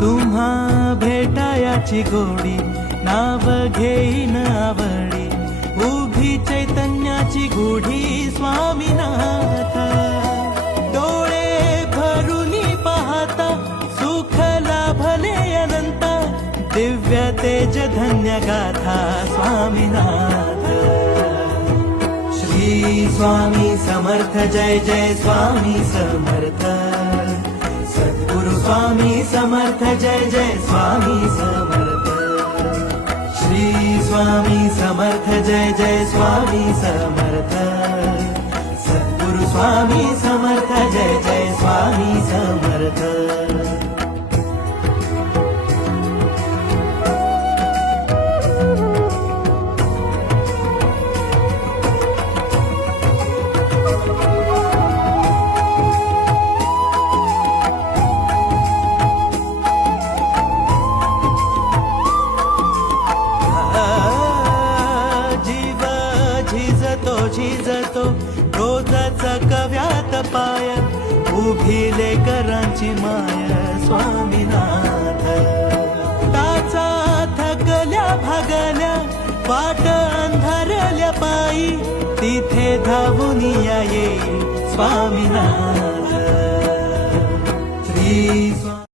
तुम्हा भेटायाची गोडी नाव घेईन आवडी उभी चैतन्याची गुढी स्वामीनाथ डोळे भरूनी पाहता सुख लाभले अनंत दिव्य तेज धन्य गाथा स्वामीनाथ श्री स्वामी समर्थ जय जय स्वामी समर्थ सद्गुरु स्वामी समर्थ जय जय स्वामी समर्थ श्री स्वामी समर्थ जय जय स्वामी समर्थ सद्गुरु स्वामी समर्थ जय जय स्वामी समर्थ झिजतो रोजच कव्यात पाय उभी लेकरांची माय स्वामीनाथ टाचा थकल्या भागल्या वाट अंधारल्या पायी तिथे धावून येईल स्वामीनाथ